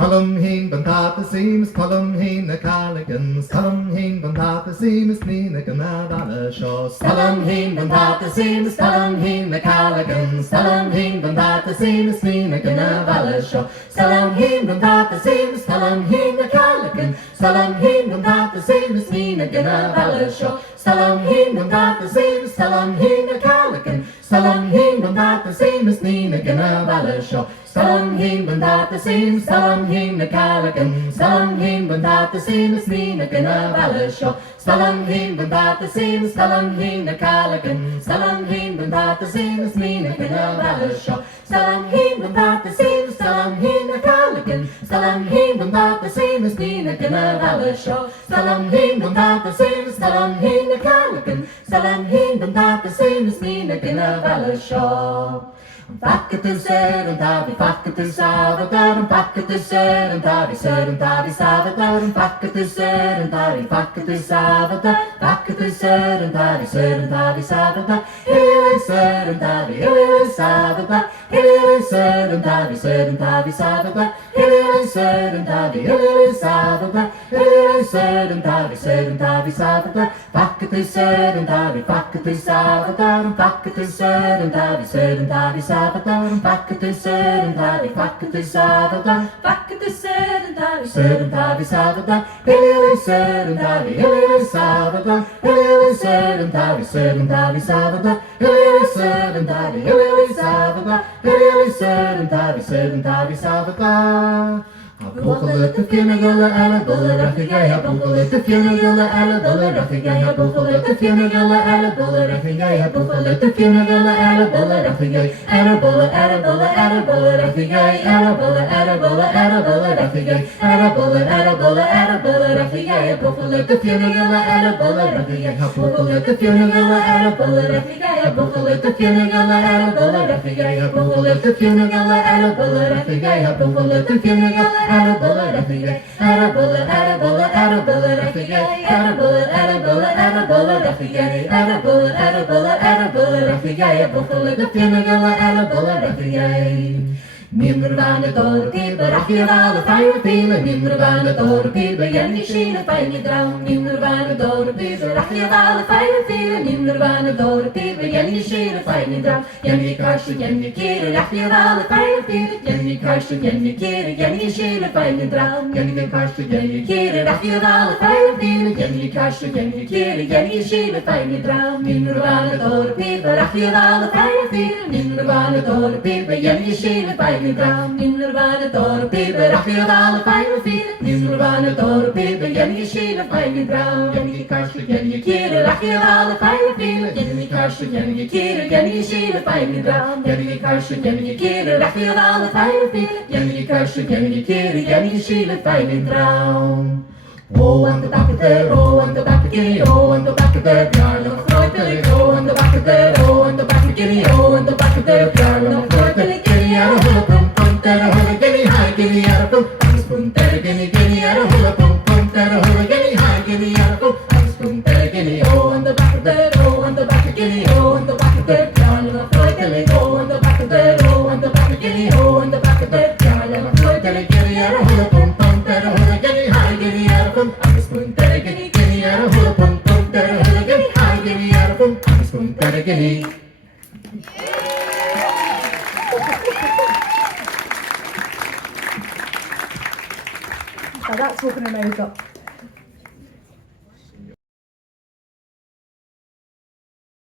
Stalum heen Buntata seems Stalum heen the Caligan Stalum heen Buntata seems Nina Ganabala Shaw Stalum heen Buntata seems Stalum heen the Caligan Stalum heen Buntata seems Nina Ganabala Shaw Stalum heen Buntata seems Stalum heen the Caligan Stalum heen Buntata seems Nina Ganabala Shaw Stalum heen Buntata seems Stalum heen the Caligan Stalum heen Buntata seems Nina Ganabala Shaw Stalum heen Buntata seems Stalum heen the Caligan Stalum heen Buntata seems Nina Ganabala Shaw Stalum heen Buntata seems Stalum heen the Caligan Stalum heen Buntata seems Nina Ganabala Shaw Stalum heen Buntata seems Stalum heen the Caligan Stalum heen Buntata seems Nina Ganabala Shaw Stalum heen Buntata seems Stalum heen the Caligan Stalum heen Buntata seems Nina Ganabala Shaw Vakatu ser and Tavi, Vakatu Sàbhaidh, and Vakatu ser and Tavi, Sàbhaidh, and Vakatu ser and Tavi, Vakatu Sàbhaidh, Vakatu ser and Tavi, Sàbhaidh, Hilly ser and Tavi, Hilly Sàbhaidh, Hilly ser and Tavi, Sàbhaidh, Hilly ser and Tavi, Hilly Sàbhaidh, Hilly ser and Tavi, Sàbhaidh, Vakatu ser and Tavi, Vakatu Sàbhaidh, and Vakatu ser and Tavi, Sàbhaidh, Vakatu ser and Tavi, Vakatu Sàbhaidh, Vakatu ser and Tavi, Sàbhaidh, Hilly ser and Tavi, Hilly Sàbhaidh, Hilly ser and Tavi, Sàbhaidh, Hilly ser and Tavi, Hilly Sàbhaidh, Hilly ser and Tavi, Sàbhaidh. Buchaille the Fionnghual buachaille raffigai, Buchaille the Fionnghual buachaille raffigai, Buchaille the Fionnghual buachaille raffigai, Buchaille the Fionnghual buachaille raffigai, Arabula raffigai, Arabula raffigai, Arabula raffigai, Buchaille the Fionnghual buachaille raffigai, Buchaille the Fionnghual buachaille raffigai, Buchaille the Fionnghual buachaille raffigai, Buchaille the Fionnghual buachaille raffigai, Buchaille the Fionnghual Arabula raffigai, Arabula raffigai, Arabula raffigai, Arabula raffigai, Buchaille the Fionnghual buachaille raffigai. Nimmer Daor hEadhra fire feeling, Nimmer Daor Jenny Sheena fine drown, Nimmer Daor hEadhra fire feeling, Nimmer Daor Jenny Sheena fine drown, Jenny Karsten, Jenny Kiri, hEadhra fire feeling, Jenny Karsten, Jenny Kiri, Jenny Sheena fine drown, Jenny Karsten, Jenny Kiri, hEadhra fire feeling, Jenny Karsten, Jenny Kiri, Jenny Sheena fine drown, Nimmer Daor hEadhra fire feeling, Nimmer Daor Jenny Sheena fine drown, Nimmer Daor hEadhra fire feeling, Nimmer Daor Jenny Sheena fine drown, Jenny Karsten, Jenny Kiri, hEadhra fire feeling, Jenny Karsten, Jenny Kiri, Jenny Sheena fine drown, Jenny Karsten, Jenny Kiri, hEadhra fire feeling, Jenny Karsten, Jenny Kiri, Jenny Sheena fine drown. Oh, on the back of there, oh, on the back of Guinea, oh, on the back of there, Garland of Floyd, oh, on the back of there, oh, on the back of Guinea, oh, on the back of there, Garland of Floyd, Guinea, out of hula pum, pum, there, hula, Guinea, high, Guinea, out of pum, I'm spoon, there, Guinea, out of hula pum, pum, there, hula, Guinea, high, Guinea, out of pum, I'm spoon, there, Guinea, oh, on the back of there, oh, on the back of Guinea, oh, on the back of there, Garland of Floyd, oh, on the back of there, oh, on the back of Guinea, oh, on the back of there, Garland of Floyd, Guinea, out of hula pum, pum, there, hula, Guinea, high, Guinea, out of pum, I'm spoon, there, Guinea, out of hula pum, pum, there, hula, Guinea, high, Guinea, out of pum, I'm spoon, there, Guinea. That's walking a nose up.